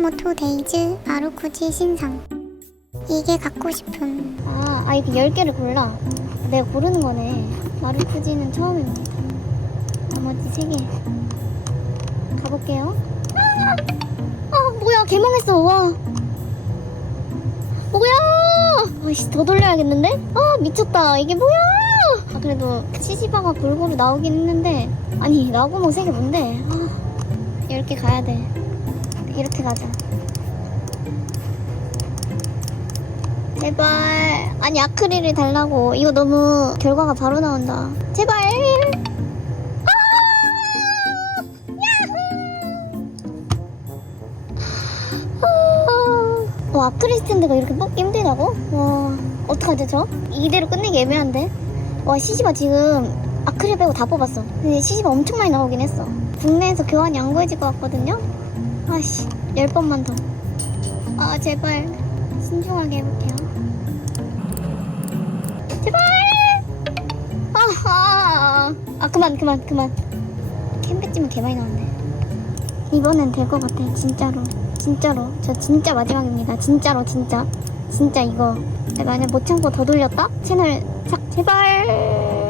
미야모토 데이즈 마루쿠지 신상 이게 갖고 싶음 아, 아 이렇게 10개를 골라. 내가 고르는 거네. 마루쿠지는 처음입니다. 나머지 3개. 가볼게요. 아, 아 뭐야, 개망했어, 와. 뭐야! 아이씨, 더 돌려야겠는데? 아, 미쳤다. 이게 뭐야! 아, 그래도 치즈바가 골고루 나오긴 했는데, 아니, 나고모 3개 뭔데? 아, 10개 가야 돼. 이렇게 가자. 제발. 아니 아크릴을 달라고. 이거 너무 결과가 바로 나온다. 제발. 아! 와 아크릴 스탠드가 이렇게 뽑기 힘들다고? 와 어떡하죠 저? 이대로 끝내기 애매한데? 와 시시바 지금 아크릴 빼고 다 뽑았어. 근데 시시바 엄청 많이 나오긴 했어. 국내에서 교환이 안 구해질 것 같거든요 아씨 10번만 더 아 제발 신중하게 해볼게요 제발! 아하! 아, 그만, 그만, 그만. 캠배찜은 개 많이 나왔네. 이번엔 될 것 같아, 진짜로. 진짜로. 저 진짜 마지막입니다. 진짜로, 진짜. 진짜 이거. 만약 못 참고 더 돌렸다? 채널 착, 제발!